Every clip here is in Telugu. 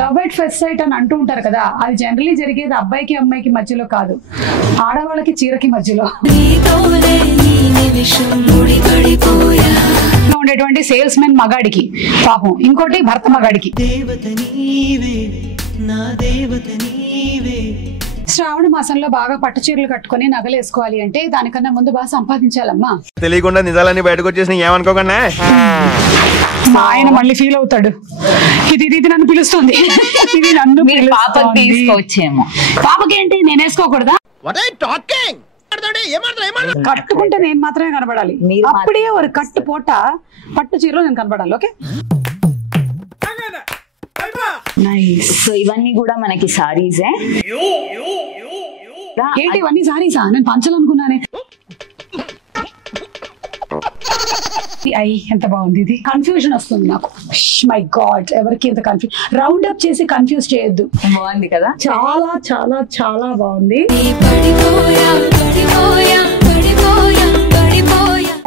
లవ్ ఎట్ ఫస్ట్ సైట్ అని అంటూ ఉంటారు కదా, అది జనరలీ జరిగేది అబ్బాయికి అమ్మాయికి మధ్యలో కాదు, ఆడవాళ్ళకి చీరకి మధ్యలో. ఉండేటువంటి సేల్స్ మెన్ మగాడికి పాపం, ఇంకోటి భర్త మగాడికి. శ్రావణ మాసంలో బాగా పట్టు చీరలు కట్టుకుని నగలు వేసుకోవాలి అంటే దానికన్నా ముందు బాగా సంపాదించాలమ్మా. తెలియకుండా నిజాలన్నీ బయటకు వచ్చేసి ఏమనుకోకుండా మా ఆయన మళ్ళీ ఫీల్ అవుతాడు, ఇది నన్ను పిలుస్తుంది, ఇది నన్ను తీసుకొచ్చేమో. పాపకి ఏంటి నేను వేసుకోకూడదా? కట్టుకుంటే నేను మాత్రమే కనబడాలి, అప్పుడే ఒక కట్టు పూట పట్టు చీరలో నేను కనబడాలి. ఓకే, సో ఇవన్నీ కూడా మనకి సారీసే. ఏంటి ఇవన్నీ సారీసా? నేను పంచాలనుకున్నానే. ఎంత బాగుంది ఇది. కన్ఫ్యూజన్ వస్తుంది నాకు. మై గాడ్, ఎవరికి ఇంత కన్ఫ్యూజ్, రౌండ్ అప్ చేసి కన్ఫ్యూజ్ చేయొద్దు. బాగుంది కదా, చాలా చాలా చాలా బాగుంది.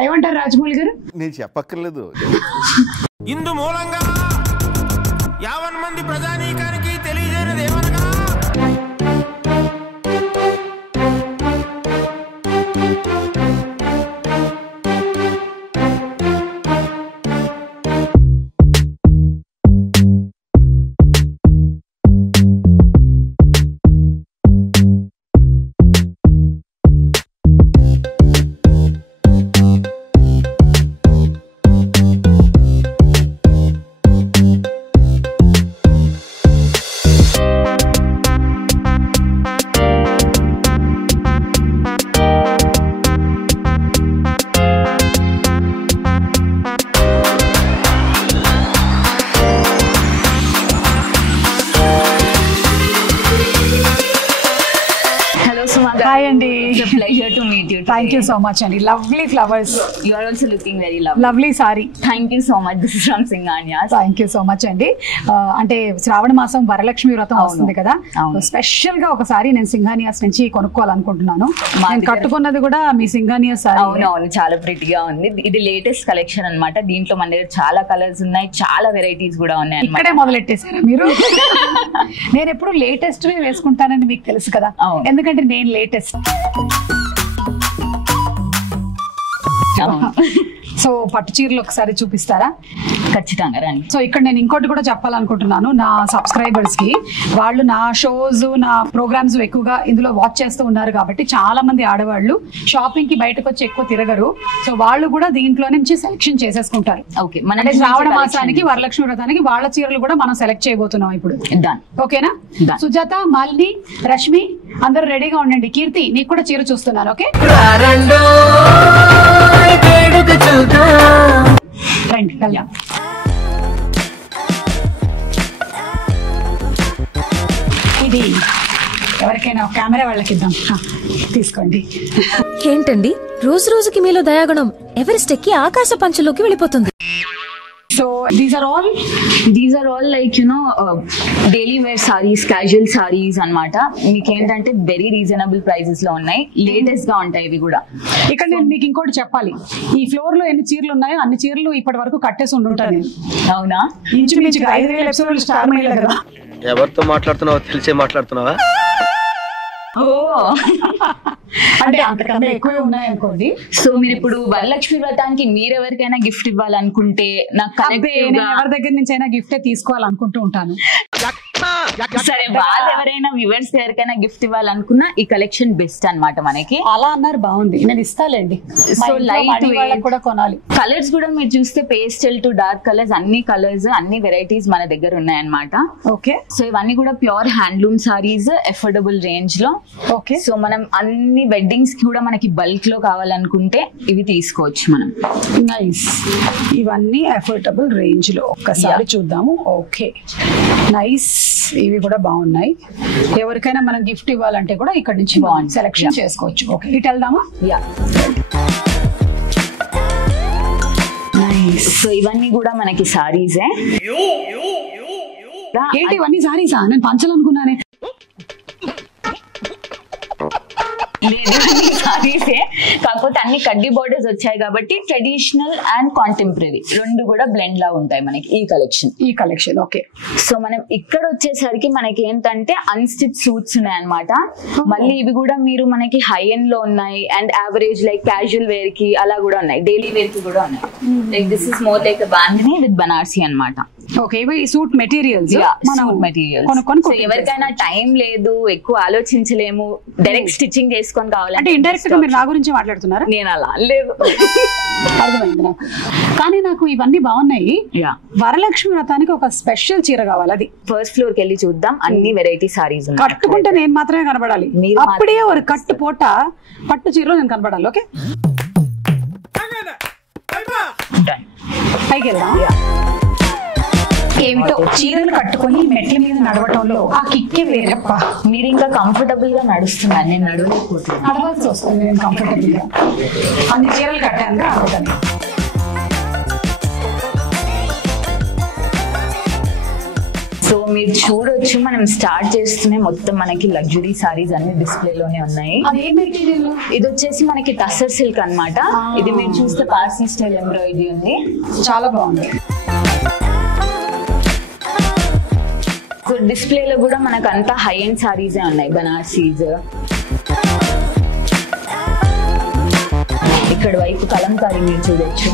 ఏమంటారు రాజమౌళి గారు? నేను చెప్పక్కర్లేదు. ఇందు మూలంగా 50 మంది ప్రజానీకానికి తెలియజేయనిది ఏమనగా, హాయ్ అండి. Pleasure to meet you. Thank you so much అండి. Lovely flowers. You are also looking very lovely sari. Thank you so much. This is from Singhania's. Thank you so much అండి. అంటే శ్రావణ మాసం వరలక్ష్మి వ్రతం వస్తుంది కదా, స్పెషల్ గా ఒకసారి నేను సింగానియాస్ నుంచి కొనుక్కోవాలనుకుంటున్నాను. నేను కట్టుకున్నది కూడా మీ సింగానియాస్ సారీ. అవునవును, చాలా ప్రిటీగా ఉంది. ఇది లేటెస్ట్ కలెక్షన్ అన్నమాట. దీంట్లో మన దగ్గర చాలా కలర్స్ ఉన్నాయి, చాలా వెరైటీస్ కూడా ఉన్నాయి. ఇక్కడే మొదలెట్టేసారా మీరు? నేను ఎప్పుడు లేటెస్ట్ వేసుకుంటానని మీకు తెలుసు కదా, ఎందుకంటే నేను లేటెస్ట్. సో పట్టు చీరలు ఒకసారి చూపిస్తారా? ఖచ్చితంగా రండి. సో ఇక్కడ నేను ఇంకోటి కూడా చెప్పాలనుకుంటున్నాను నా సబ్స్క్రైబర్స్ కి. వాళ్ళు నా షోస్, నా ప్రోగ్రామ్స్ ఎక్కువగా ఇందులో వాచ్ చేస్తూ ఉన్నారు కాబట్టి చాలా మంది ఆడవాళ్ళు షాపింగ్ కి బయటకు వచ్చి ఎక్కువ తిరగరు. సో వాళ్ళు కూడా దీంట్లో నుంచి సెలెక్షన్ చేసేసుకుంటారు. ఓకే, మన శ్రావణ మాసానికి వరలక్ష్మి వ్రతానికి వాళ్ళ చీరలు కూడా మనం సెలెక్ట్ చేయబోతున్నాం ఇప్పుడు. ఓకేనా? సుజాత, మాలిని, రష్మి అందరూ రెడీగా ఉండండి. కీర్తి, నీకు కూడా చీర చూస్తున్నాను. ఓకే రండి కళ్యాణ్. ఇది ఎవరికైనా కెమెరా వాళ్ళకి ఇద్దాం, తీసుకోండి. ఏంటండి రోజు రోజుకి మీలో దయాగుణం ఎవరెస్ట్ ఎక్కి ఆకాశ పంచలోకి వెళ్ళిపోతుంది. So these are all like you know daily wear saris, casual saris అన్నమాట. మీకు ఏంటంటే వెరీ రీజనబుల్ ప్రైసెస్ లో ఉన్నాయి, లేటెస్ట్ గా ఉంటాయి ఇవి కూడా. ఇక్కడ నేను మీకు ఇంకోటి చెప్పాలి, ఈ ఫ్లోర్ లో ఎన్ని చీరలు ఉన్నాయో అన్ని చీరలు ఇప్పటి వరకు కట్టేసి ఉండుంటాను. అవునా? ఇంచుమించుగా 5,000 ఎపిసోడ్లు స్టార్ట్ అయ్యాయి కదా. ఎవరితో మాట్లాడుతున్నావో తెలిసే మాట్లాడుతున్నావా? అంటే అంతకన్నా ఎక్కువే ఉన్నాయనుకోండి. సో మీరు ఇప్పుడు వరలక్ష్మి వ్రతానికి మీరెవరికైనా గిఫ్ట్ ఇవ్వాలనుకుంటే నాకు ఎవరి దగ్గర నుంచి అయినా గిఫ్ట్ తీసుకోవాలనుకుంటూ ఉంటాను. సరే, వాళ్ళు ఎవరైనా వ్యూవర్స్ ఎవరికైనా గిఫ్ట్ ఇవ్వాలనుకున్నా ఈ కలెక్షన్ బెస్ట్ అన్నమాట మనకి. అలా అన్నారు, బాగుంది, నేను ఇస్తాలేండి. సో లైట్ కూడా కొనాలి. కలర్స్ కూడా మీరు చూస్తే పేస్టల్ టు డార్క్ కలర్స్, అన్ని కలర్స్, అన్ని వెరైటీస్ మన దగ్గర ఉన్నాయన్నమాట. ఓకే, సో ఇవన్నీ కూడా pure handloom saris, affordable range లో. ఓకే, సో మనం అన్ని వెడ్డింగ్స్ కి కూడా మనకి బల్క్ లో కావాలనుకుంటే ఇవి తీసుకోవచ్చు మనం. నైస్, ఇవన్నీ అఫోర్డబుల్ రేంజ్ లో ఒక్కసారి చూద్దాము. ఓకే, నైస్, ఇవి కూడా బాగున్నాయి. ఎవరికైనా మనం గిఫ్ట్ ఇవ్వాలంటే కూడా ఇక్కడ నుంచి సెలెక్షన్ చేసుకోవచ్చు. ఓకే, ఇటు వెళ్దామా? యా. సో ఇవన్నీ కూడా మనకి సారీసే. ఏంటి ఇవన్నీ సారీసా? నేను పంచాలనుకున్నానే. సారీసే, కాకపోతే అన్ని కడ్డీ బోర్డర్స్ వచ్చాయి కాబట్టి ట్రెడిషనల్ అండ్ కాంటెంపరీ రెండు కూడా బ్లెండ్ లా ఉంటాయి మనకి ఈ కలెక్షన్. ఓకే. సో మనం ఇక్కడ వచ్చేసరికి మనకి ఏంటంటే అన్స్టిచ్ సూట్స్ ఉన్నాయి అనమాట. మళ్ళీ ఇవి కూడా మీరు మనకి హై ఎండ్ లో ఉన్నాయి and average like casual wear కి అలా కూడా ఉన్నాయి, డైలీ వేర్ కి కూడా ఉన్నాయి. Like this is more like bandhani with Banarasi అనమాట. ఓకే, ఇవి సూట్ మెటీరియల్స్. ఎవరికైనా టైం లేదు, ఎక్కువ ఆలోచించలేము, డైరెక్ట్ స్టిచ్చింగ్ చేసుకొని కావాలి అంటే ఇండైరెక్ట్ గా మీరు నా గురించి మాట్లాడుతున్నారా? నేను అలా లేదు. అర్థమైంది నాకు. కానీ నాకు ఇవన్నీ బాగున్నాయి. వరలక్ష్మి వ్రతానికి ఒక స్పెషల్ చీర కావాలి, అది ఫస్ట్ ఫ్లోర్ కి వెళ్ళి చూద్దాం. అన్ని వెరైటీ సారీస్ కట్టుకుంటే నేను మాత్రమే కనబడాలి, అప్పుడే ఒక కట్టు పోట పట్టు చీరలో నేను కనబడాలి. ఓకే, పైకి వెళ్దాం. ఏమిటో చీరలు కట్టుకుని మెట్ల మీద నడవటంలో ఆ కిక్కే వేరప్ప. మీరు ఇంకా కంఫర్టబుల్ గా నడుస్తున్నారు, నేను నడవలేకపోతున్నాను. నడవాల్సి వస్తుంది నేను కంఫర్టబుల్ గా. అన్ని చీరలు కట్టాను అనుకుంటాను. సో మీరు చూడొచ్చు, మనం స్టార్ట్ చేస్తూనే మొత్తం మనకి లగ్జరీ సారీస్ అన్ని డిస్ప్లే లోనే ఉన్నాయి. ఇది వచ్చేసి మనకి టస్సర్ సిల్క్ అన్నమాట. ఇది మీరు చూస్తే పార్సీ స్టైల్ ఎంబ్రాయిడరీ ఉంది, చాలా బాగుంది. సో డిస్ప్లే లో కూడా మనకు అంతా హై ఎండ్ సారీసే ఉన్నాయి, బనారసీస్. ఇక్కడ వైపు కలంకారీ మీరు చూడొచ్చు.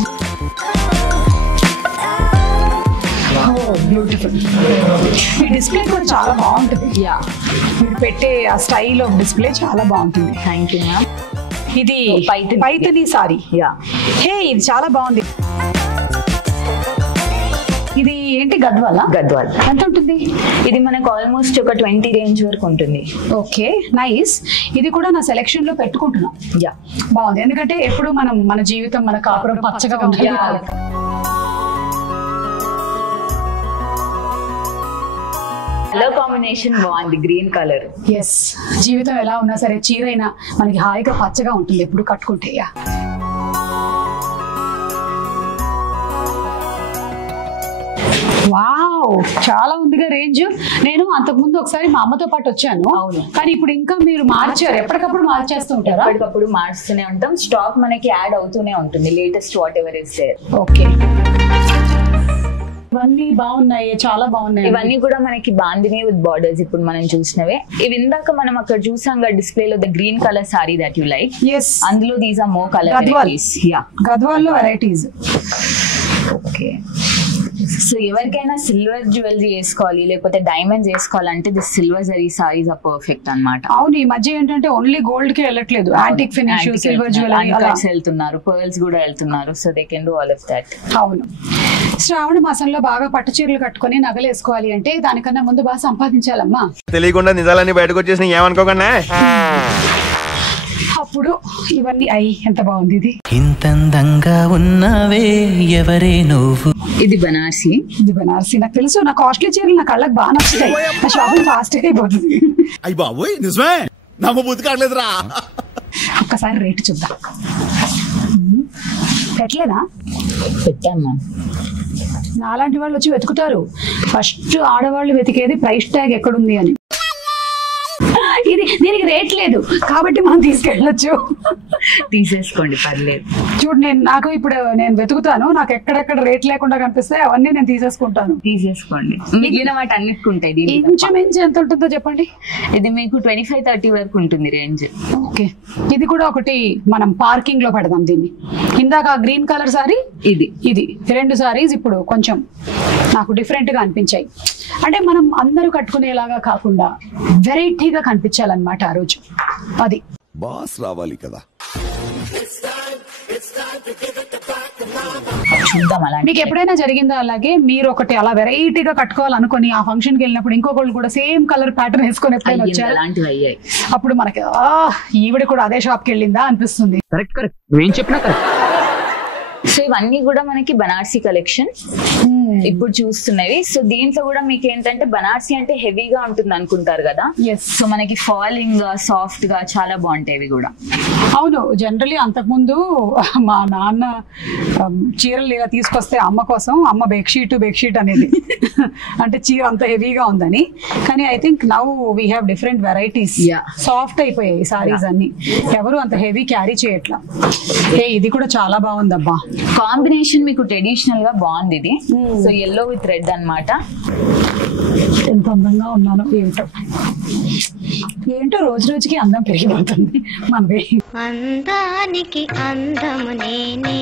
బ్యూటిఫుల్. ఈ డిస్ప్లే కూడా చాలా బాగుంటుంది. మీరు పెట్టే ఆ స్టైల్ ఆఫ్ డిస్ప్లే చాలా బాగుంటుంది. Thank you ma'am. ఇది పైతని సారీ. హే, ఇది చాలా బాగుంది. ఇది ఏంటి గద్వాల్? ఎంత ఉంటుంది? ఇది మనకు ఆల్మోస్ట్ ఒక 20 రేంజ్ వరకు ఉంటుంది. Okay, nice. ఇది కూడా నా సెలెక్షన్ లో పెట్టుకుంటున్నా. బాగుంది, ఎందుకంటే ఎప్పుడు మన జీవితం మన కాపురం పచ్చగా ఉంటుంది. కలర్ కాంబినేషన్ బాగుంది, గ్రీన్ కలర్. ఎస్, జీవితం ఎలా ఉన్నా సరే చీరైనా మనకి హాయిగా పచ్చగా ఉంటుంది ఎప్పుడు కట్టుకుంటే. వావ్, చాలా ఉందిగా రేంజ్. నేను అంతకుముందు ఒకసారి మా అమ్మతో పాటు వచ్చాను, కానీ ఇప్పుడు ఇంకా మీరు మార్చారు, ఎప్పటికప్పుడు మార్చేస్తూ ఉంటారా? ఎప్పటికప్పుడు మార్చుతూనే ఉంటాం, స్టాక్ మనకి యాడ్ అవుతూనే ఉంటుంది, latest whatever is there. Okay, ఇవన్నీ బాగున్నాయి, చాలా బాగున్నాయి. ఇవన్నీ కూడా మనకి బాందిని విత్ బార్డర్స్ ఇప్పుడు మనం చూసినవే. ఇవి ఇందాక మనం అక్కడ చూసాం డిస్ప్లే లో, the green colour sari that you like. అందులో these are more colour varieties. Gadwal లో వెరైటీస్. ఓకే, సో ఎవరికైనా సిల్వర్ జ్యువెలరీ వేసుకోవాలి లేకపోతే డైమండ్స్ వేసుకోవాలంటే this silver zari saris are perfect అన్నమాట. అవును, ఈ మధ్య ఏంటంటే ఓన్లీ గోల్డ్ కి వెళ్ళట్లేదు, యాంటిక్ ఫినిష్, సిల్వర్ జ్యువెలరీ వెళ్తున్నారు, పర్ల్స్ కూడా వెళ్తున్నారు. So they can do all of that. అవును, శ్రావణ మాసంలో బాగా పట్టు చీరలు కట్టుకుని నగలు వేసుకోవాలి అంటే దానికన్నా ముందు బాగా సంపాదించాలమ్మా. తెలియకుండా నిజాలన్నీ బయటకు వచ్చేసి ఏమనుకోకుండా అప్పుడు ఇవన్నీ ఎంత బాగుంది. ఇది ఇంతందంగా ఉన్నావే ఎవరే నువ్వు. ఇది బనారసి. నాకు తెలుసు, నా కాస్ట్లీ చీరలు నా కళ్ళకి బాగా నచ్చుతాయి, నా షాపింగ్ ఫాస్ట్ గా అయిపోతుంది. అయ్యి బాబోయ్, నిజమే, నమ్మబుద్ధి కావట్లేదురా. ఒక్కసారి రేటు చూద్దాం. పెట్టలేదా? పెట్టామ్మా. నాలాంటి వాళ్ళు వచ్చి వెతుకుతారు. ఫస్ట్ ఆడవాళ్ళు వెతికేది ప్రైస్ ట్యాగ్ ఎక్కడుంది అని. దీనికి రేట్ లేదు కాబట్టి మనం తీసుకెళ్ళొచ్చు. తీసేసుకోండి, పర్లేదు. చూడు, నాకు ఇప్పుడు నేను వెతుకుతాను, నాకు ఎక్కడెక్కడ రేట్ లేకుండా కనిపిస్తాయి అవన్నీ నేను తీసేసుకుంటాను. తీసేసుకోండి, మిగిలిన వాటి అన్నిటికి ఉంటాయి. ఇంచుమించు ఎంత ఉంటుందో చెప్పండి. ఇది మీకు 25-30 వరకు ఉంటుంది రేంజ్. ఓకే, ఇది కూడా ఒకటి మనం పార్కింగ్ లో పెడదాం దీన్ని. ఇందాక గ్రీన్ కలర్ సారీ, ఇది రెండు సారీస్ ఇప్పుడు కొంచెం నాకు డిఫరెంట్ గా అనిపించాయి. అంటే మనం అందరూ కట్టుకునేలాగా కాకుండా వెరైటీగా కనిపించాలన్నమాట ఆ రోజు. అది బాస్ రావాలి కదా. చూద్దాం. అలా మీకు ఎప్పుడైనా జరిగిందా అలాగే? మీరు ఒకటి అలా వెరైటీగా కట్టుకోవాలనుకుని ఆ ఫంక్షన్ కి వెళ్ళినప్పుడు ఇంకొకళ్ళు కూడా సేమ్ కలర్ ప్యాటర్న్ వేసుకొని ఎప్పుడైనా వచ్చారు? అలాంటివి అయ్యాయి. అప్పుడు మనకి ఈవిడ కూడా అదే షాప్ కి వెళ్ళిందా అనిపిస్తుంది. కరెక్ట్, నువ్వేం చెప్పినా కరెక్ట్. సో ఇవన్నీ కూడా మనకి బనారసి కలెక్షన్. ఇప్పుడు చూస్తున్నవి. సో దీంట్లో కూడా మీకు ఏంటంటే బనార్సీ అంటే హెవీగా ఉంటుంది అనుకుంటారు కదా, సో మనకి ఫాలింగ్ గా సాఫ్ట్ గా చాలా బాగుంటాయి ఇవి కూడా. అవును, జనరలీ అంతకుముందు మా నాన్న చీరలు ఇలా తీసుకొస్తే అమ్మ కోసం అమ్మ బెడ్షీట్ అనేది అంటే చీర అంత హెవీగా ఉందని. కానీ I think now we have different varieties, soft అయిపోయాయి సారీస్ అన్ని, ఎవరు అంత హెవీ క్యారీ చేయట్లా. ఇది కూడా చాలా బాగుందబ్బా, కాంబినేషన్ మీకు ట్రెడిషనల్ గా బాగుంది ఇది. సో ఎల్లో విత్ రెడ్ అన్నమాట. ఎంత అందంగా ఉన్నాను, ఏంటో రోజు రోజుకి అందం పెరిగిపోతుంది మనది. అందానికి అందము నేనే.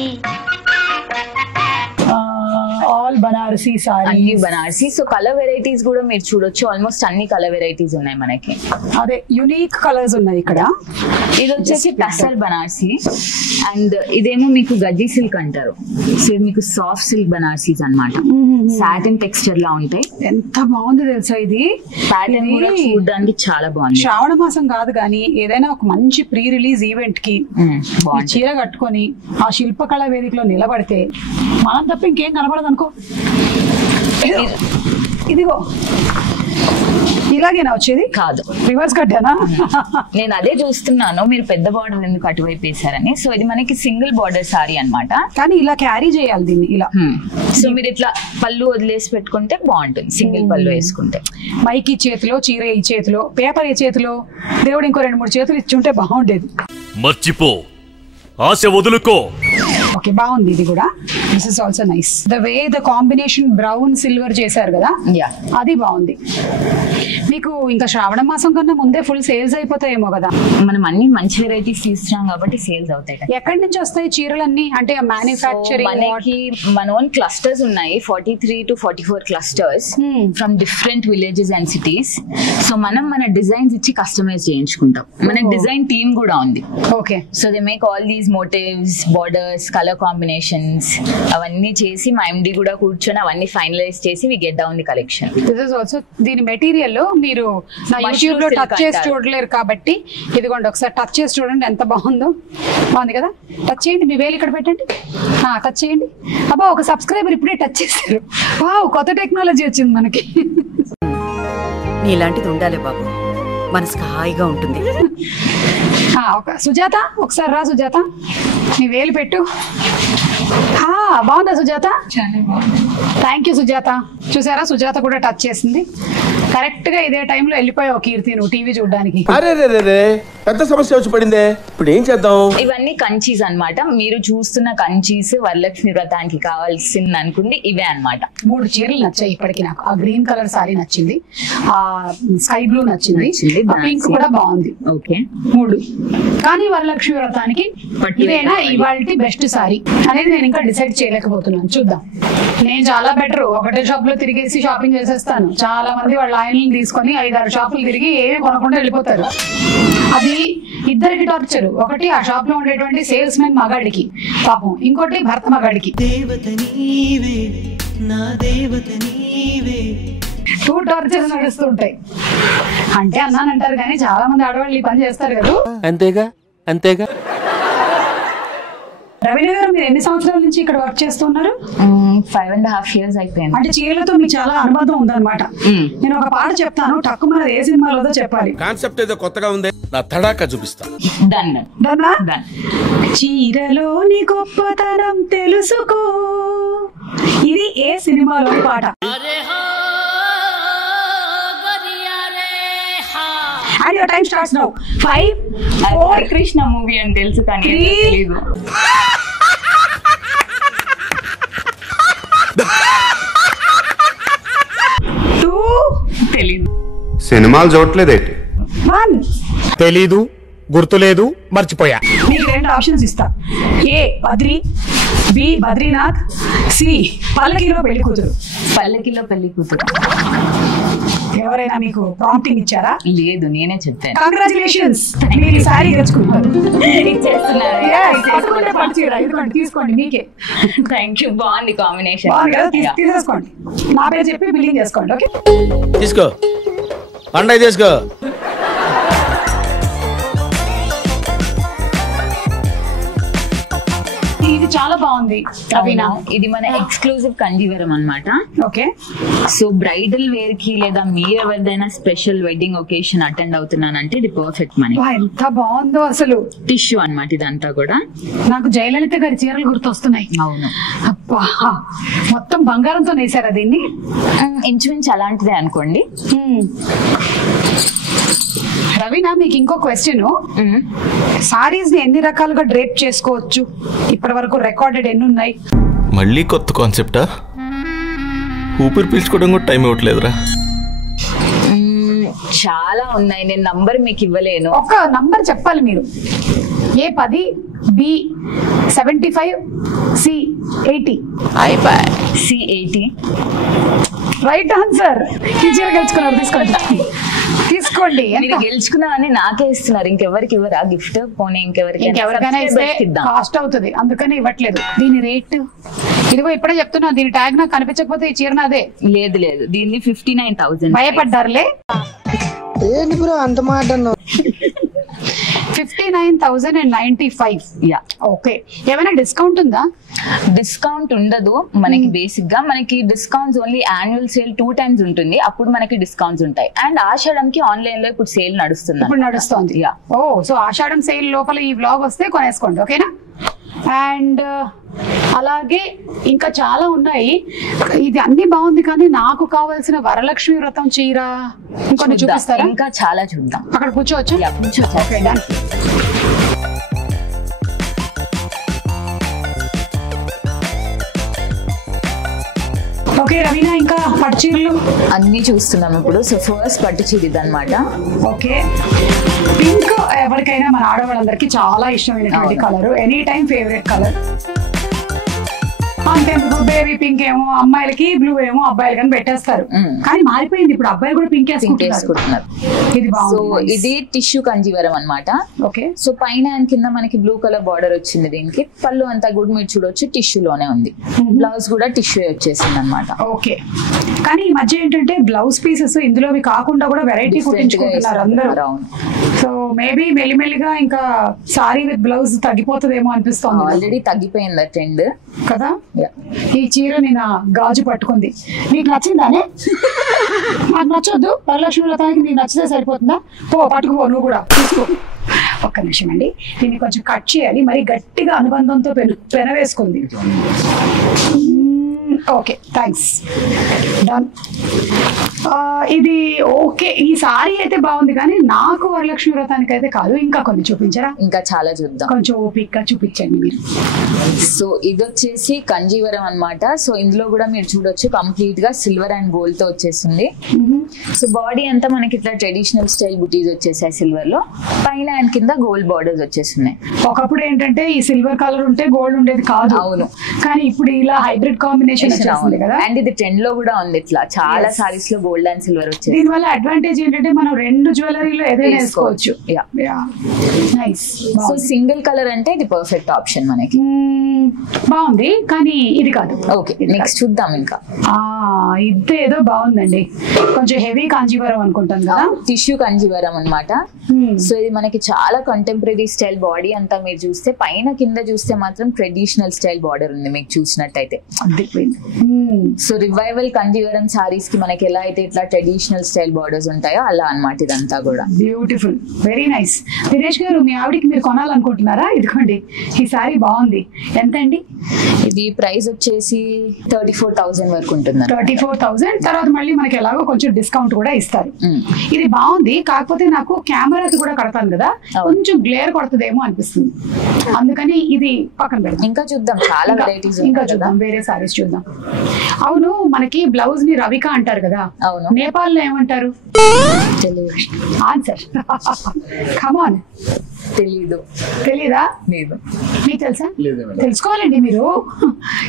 ఆల్ బనారసీ అన్ని బనారసీ. సో కలర్ వెరైటీస్ కూడా మీరు చూడొచ్చు, ఆల్మోస్ట్ అన్ని కలర్ వెరైటీస్ ఉన్నాయి మనకి. అదే యూనిక్ కలర్స్ ఉన్నాయి ఇక్కడ. ఇది వచ్చేసి టసర్ బనారసీ అండ్ ఇదేమో మీకు గజ్జి సిల్క్ అంటారు. సో ఇది మీకు సాఫ్ట్ సిల్క్ బనారసీస్ అన్నమాట, సాటిన్ టెక్స్చర్ లా ఉంటాయి. ఎంత బాగుంది తెలుసా, ఇది ప్యాటర్న్ కూడా చూడడానికి చాలా బాగుంది. శ్రావణ మాసం కాదు కానీ ఏదైనా ఒక మంచి ప్రీ రిలీజ్ ఈవెంట్ కి చీర కట్టుకొని ఆ శిల్పకళా వేదికలో నిలబడితే మనం తప్ప ఇంకేం కనబడదు అనుకో. ఇదిగో ఇలాగేనా వచ్చేది? కాదు, రివర్స్ కట్టానా? నేను అదే చూస్తున్నాను, మీరు పెద్ద బార్డర్ ఎందుకు అటువైపు వేసారని. సో ఇది మనకి సింగిల్ బార్డర్ సారీ అన్నమాట, కానీ ఇలా క్యారీ చేయాలి దీన్ని ఇలా. సో మీరు ఇట్లా పళ్ళు వదిలేసి పెట్టుకుంటే బాగుంటుంది, సింగిల్ పళ్ళు వేసుకుంటే. మైక్ ఈ చేతిలో, చీర ఈ చేతిలో, పేపర్ ఈ చేతిలో, దేవుడు ఇంకో 2-3 చేతులు ఇచ్చుంటే బాగుండేది. మర్చిపో, ఆశ వదులుకో. ఓకే, బాగుంది ఇది కూడా. This is also nice. The way the combination brown silver చేశారు కదా, అది బాగుంది. మీకు ఇంకా శ్రావణ మాసం కన్నా ముందే ఫుల్ సేల్స్ అయిపోతాయేమో కదా. మనం అన్ని మంచి వెరైటీస్ తీస్తున్నాం కాబట్టి సేల్స్ అవుతాయి. ఎక్కడి నుంచి వస్తాయి చీరలన్నీ? అంటే మ్యానుఫ్యాక్చరింగ్ మనకి మన ఓన్ క్లస్టర్స్ ఉన్నాయి, 43 to 44 clusters from different villages and cities. So మనం మన డిజైన్స్ ఇచ్చి కస్టమైజ్ చేయించుకుంటాం. మన డిజైన్ టీమ్ కూడా ఉంది. Okay, so they make all these motifs, borders, colour combinations అవన్నీ చేసి మా ఎండి కూడా కూర్చొని అవన్నీ ఫైనలైజ్ చేసి we get down the collection. This is also దీని మెటీరియల్ మీరు నా యూట్యూబ్ లో టచ్ చేసి చూడలేరు కాబట్టి ఇదిగోండి, ఒకసారి టచ్ చేసి చూడండి ఎంత బాగుందో. బాగుంది కదా? టచ్ చేయండి, మీ వేలు ఇక్కడ పెట్టండి, టచ్ చేయండి. అబ్బా, ఒక సబ్స్క్రైబర్ ఇప్పుడే టచ్ చేశారు. వావ్, కొత్త టెక్నాలజీ వచ్చింది మనకి. నీలాంటిది ఉండాలి బాబు, మనసుకు హాయిగా ఉంటుంది. సుజాత, ఒకసారి రా సుజాత, నీ వేలు పెట్టు. బాగుందా సుజాత? Thank you Sujatha. చూసారా, సుజాత కూడా టచ్ చేసింది. కరెక్ట్ గా ఇదే టైంలో వెళ్ళిపోయావు కీర్తి నువ్వు టీవీ చూడడానికి. పెద్ద సమస్య వచ్చి పడిందే, ఇప్పుడు ఏం చేద్దాం? ఇవన్నీ కంచీస్ అన్నమాట. మీరు చూస్తున్న కంచీస్ వరలక్ష్మి వ్రతానికి కావాల్సింది అనుకుంది ఇవే అన్నమాట. 3 చీరలు నచ్చాయి ఇప్పటికి నాకు. ఆ గ్రీన్ కలర్ సారీ నచ్చింది, ఆ స్కై బ్లూ నచ్చింది, పింక్ కూడా బాగుంది. ఓకే, 3. కానీ వరలక్ష్మి వ్రతానికి ఇదేనా ఇవాల్టి బెస్ట్ సారీ అనేది నేను ఇంకా డిసైడ్ చేయలేకపోతున్నాను. చూద్దాం. నేను చాలా బెటర్, ఒకటే షాప్ లో తిరిగేసి షాపింగ్ చేసేస్తాను. చాలా మంది వాళ్ళ ఆయనని తీసుకొని 5-6 షాపులు తిరిగి ఏమి కొనకుండా వెళ్ళిపోతారు. అది ఇద్దరికి టార్చర్. ఒకటి ఆ షాప్ లో ఉండేటువంటి సేల్స్ మెన్ మగాడికి పాపం, ఇంకోటి భర్త మగాడికి. 2 టార్చర్స్ నడుస్తూ ఉంటాయి. అంటే అన్నానంటారు కానీ చాలా మంది ఆడవాళ్ళు ఈ పని చేస్తారు కదా. అంతేగా అంతేగా. రవీణ గారు, మీరు ఎన్ని సంవత్సరాల నుంచి ఇక్కడ వర్క్ చేస్తున్నారు? 5.5 years అయిపోయింది. అంటే చీరలతో మీకు చాలా అనుబంధం ఉందన్నమాట. నేను ఒక పాట చెప్తాను, టక్కుమని ఏ సినిమాలో చెప్పాలి. కాన్సెప్ట్ ఏదో కొత్తగా ఉంది, నా తడాకా చూపిస్తా. చీరలోని గొప్పతనం తెలుసుకో, ఇది ఏ సినిమాలోని పాట? And your time starts now. 5, 4. Krishna movie అని తెలుసు కానీ 3, 2, తెలీదు. సినిమాలు చూడట్లేదేంటి? 1. తెలీదు, గుర్తులేదు, మర్చిపోయా. మీకు 2 ఆప్షన్స్ ఇస్తా. ఏ బద్రి, బి బద్రీనాథ్, సి పల్లకిలో పెళ్లి కూతురు. పల్లకిలో పెళ్లి కూతురు. ఎవరైనా మీకు ప్రాంప్టింగ్ ఇచ్చారా? లేదు, నేనే చెప్పాను. కంగ్రాచులేషన్స్, మీరు ఈ సారీ తెచ్చుకుంటారు. తీసుకోండి, మీకే. థ్యాంక్ యూ, బాగుంది కాంబినేషన్. తీసేసుకోండి, నా పేరు చెప్పి బిల్లింగ్ చేసుకోండి. ఓకే, తీసుకో, పండగ తీసుకో. ఇది చాలా బాగుంది రవీనా. ఇది మన ఎక్స్క్లూజివ్ కంజీవరం అన్నమాట. ఓకే. సో బ్రైడల్ వేర్ కి లేదా మీరు ఎవరిదైనా స్పెషల్ వెడ్డింగ్ ఒకేషన్ అటెండ్ అవుతున్నానంటే ఇది పర్ఫెక్ట్ మనకి. ఎంత బాగుందో అసలు. టిష్యూ అన్నమాట ఇదంతా కూడా. నాకు జయలలిత గారి చీరలు గుర్తొస్తున్నాయి. అవును. అబ్బా, మొత్తం బంగారంతో నేసారా దీన్ని? ఇంచుమించు అలాంటిదే అనుకోండి. రవీనా, మీకు ఇంకో క్వశ్చన్. సారీస్ ని ఎన్ని రకాలుగా డ్రేప్ చేసుకోవచ్చు? ఇప్పటి వరకు రికార్డెడ్ ఎన్ని ఉన్నాయి? మళ్ళీ కొత్త కాన్సెప్టా? ఊపిరి పీల్చుకోవడం కూడా టైం ఇవ్వట్లేదురా. చాలా ఉన్నాయి, నేను నంబర్ మీకు ఇవ్వలేను. ఒక నంబర్ చెప్పాలి మీరు. A10, B75, C80. C80 right answer. ఈ చీర గెలుచుకున్నారు, తీసుకోండి. మీరు గెలుచుకున్నా అని నాకే ఇస్తున్నారు, ఇంకెవరికి ఇవ్వరా గిఫ్ట్? పోనీ ఇంకెవరికైనా ఇస్తే కాస్ట్ అవుతుంది, అందుకని ఇవ్వట్లేదు. దీని రేట్ ఇదిగో ఇప్పుడే చెప్తున్నా. దీని ట్యాగ్ నాకు కనిపించకపోతే ఈ చీర నాదే. లేదు, దీన్ని 59,000. భయపడ్డారులే. ఏంటి బ్రో అంత మాట అన్నావు? 59,095. ఓకే. ఏమైనా డిస్కౌంట్ ఉందా? డిస్కౌంట్ ఉండదు మనకి. బేసిక్ గా మనకి discounts only annual sale 2 times ఉంటుంది, అప్పుడు మనకి డిస్కౌంట్స్ ఉంటాయి. అండ్ ఆషాఢంకి ఆన్లైన్ లో ఇప్పుడు సేల్ నడుస్తుంది. ఇప్పుడు నడుస్తుంది. ఓ, సో ఆషాఢం సేల్ లోపల ఈ వ్లాగ్ వస్తే కొనేసుకోండి, ఓకేనా? అండ్ అలాగే ఇంకా చాలా ఉన్నాయి. ఇది అన్ని బాగుంది, కానీ నాకు కావాల్సిన వరలక్ష్మి వ్రతం చీర ఇంకొన్ని చూపిస్తారా? ఇంకా చాలా చూద్దాం. అక్కడ కూర్చోవచ్చు. ఓకే రవీనా, ఇంకా పట్టు చీరలు అన్ని చూస్తున్నాం ఇప్పుడు. సో ఫస్ట్ పట్టు చీర ఇదన్నమాట. ఓకే. పింక్ ఎవరికైనా మన ఆడవాళ్ళందరికీ చాలా ఇష్టమైనటువంటి colour, any time favourite colour. అంటే బేబీ పింక్ ఏమో అమ్మాయిలకి, బ్లూ ఏమో అబ్బాయిలకి అని పెట్టేస్తారు. కానీ మారిపోయింది ఇప్పుడు, అబ్బాయి కూడా పింక్ వేసుకుంటున్నారు. ఇది బాగుంది. ఇది టిష్యూ కంజీవరం అన్నమాట. ఓకే. సో పైన అండ్ కింద మనకి బ్లూ కలర్ బార్డర్ వచ్చింది. దీనికి పళ్ళు అంతా కూడా మీరు చూడొచ్చు టిష్యూలోనే ఉంది. బ్లౌజ్ కూడా టిష్యూ వచ్చేసింది అన్నమాట. ఓకే. కానీ ఈ మధ్య ఏంటంటే బ్లౌజ్ పీసెస్ ఇందులోవి కాకుండా కూడా వెరైటీ కుట్టించుకుంటున్నారు అందరూ. సో మేబీ మెల్లిమెల్లిగా ఇంకా సారీ విత్ బ్లౌజ్ తగ్గిపోతుందేమో అనిపిస్తుంది. ఆల్రెడీ తగ్గిపోయింది ట్రెండ్ కదా. ఈ చీర నేను గాజు పట్టుకుంది. మీకు నచ్చిందానే? నాకు నచ్చొద్దు, వరలక్ష్మి వ్రతానికి నీకు నచ్చితే సరిపోతుందా? పట్టుకుపో నువ్వు కూడా, తీసుకో. ఒక్క నిమిషం అండి, దీన్ని కొంచెం కట్ చేయాలి. మరి గట్టిగా అనుబంధంతో పెనవేసుకుంది. Okay, thanks, done. ఇది ఓకే. ఈ సారీ అయితే బాగుంది, కానీ నాకు వరలక్ష్మి వ్రతానికి అయితే కాదు. ఇంకా కొన్ని చూపించరా? ఇంకా చాలా చూద్దాం, కొంచెం ఓపిక్గా చూపించండి మీరు. సో ఇది వచ్చేసి కంజీవరం అన్నమాట. సో ఇందులో కూడా మీరు చూడొచ్చు కంప్లీట్ గా సిల్వర్ అండ్ గోల్డ్ తో వచ్చేసింది. సో బాడీ అంతా మనకి ఇట్లా ట్రెడిషనల్ స్టైల్ బుటీస్ వచ్చేసాయి సిల్వర్ లో, పైన అండ్ కింద గోల్డ్ బార్డర్స్ వచ్చేస్తున్నాయి. ఒకప్పుడు ఏంటంటే ఈ సిల్వర్ కలర్ ఉంటే గోల్డ్ ఉండేది కాదు. అవును. కానీ ఇప్పుడు ఇలా హైబ్రిడ్ కాంబినేషన్ కదా. అండ్ ఇది ట్రెండ్ లో కూడా ఉంది. ఇట్లా చాలా సారీస్ లో గోల్డ్ అండ్ సిల్వర్ వచ్చేది. దీని వల్ల అడ్వాంటేజ్ ఏంటంటే మనం రెండు జ్యువెలరీలో ఏదైనా వేసుకోవచ్చు. నైస్. సో సింగిల్ కలర్ అంటే ఇది పర్ఫెక్ట్ ఆప్షన్ మనకి. బాగుంది, కానీ ఇది కాదు. ఓకే, నెక్స్ట్ చూద్దాం. ఇంకా ఇది ఏదో బాగుందండి, కొంచెం హెవీ కాంజీవరం అనుకుంటాను కదా. టిష్యూ కాంజీవరం అన్నమాట. సో ఇది మనకి చాలా కంటెంపరీ స్టైల్. బాడీ అంతా మీరు చూస్తే పైన కింద చూస్తే మాత్రం ట్రెడిషనల్ స్టైల్ బార్డర్ ఉంది మీకు చూసినట్టయితే. సో రివైవల్ కంజీవరం సారీస్ కి మనకి ఎలా అయితే ఇట్లా ట్రెడిషనల్ స్టైల్ బార్డర్స్ ఉంటాయో అలా అన్నమాట ఇదంతా కూడా. Beautiful, very nice. దినేష్ గారు, మీ ఆవిడికి మీరు కొనాలనుకుంటున్నారా? ఇదిగోండి, ఈ సారీ బాగుంది. ఎంత అండి? ఇది ప్రైస్ వచ్చేసి 34,000 వరకు ఉంటుంది. 34,000. తర్వాత మళ్ళీ మనకి ఎలాగో కొంచెం డిస్కౌంట్ కూడా ఇస్తారు. ఇది బాగుంది, కాకపోతే నాకు కెమెరాకి కూడా కడతాను కదా, కొంచెం గ్లేర్ కొడుతుందేమో అనిపిస్తుంది. అందుకని ఇది పక్కన పెడతాం. ఇంకా చూద్దాం, చాలా వెరైటీస్. ఇంకా చూద్దాం, వేరే సారీస్ చూద్దాం. అవును, మనకి బ్లౌజ్ ని రవిక అంటారు కదా. అవును. నేపాల్ లో ఏమంటారు? ఆన్సర్ కమాన్. తెలీదా? లేదు. మీకు తెలుసా? తెలుసుకోవాలండి మీరు.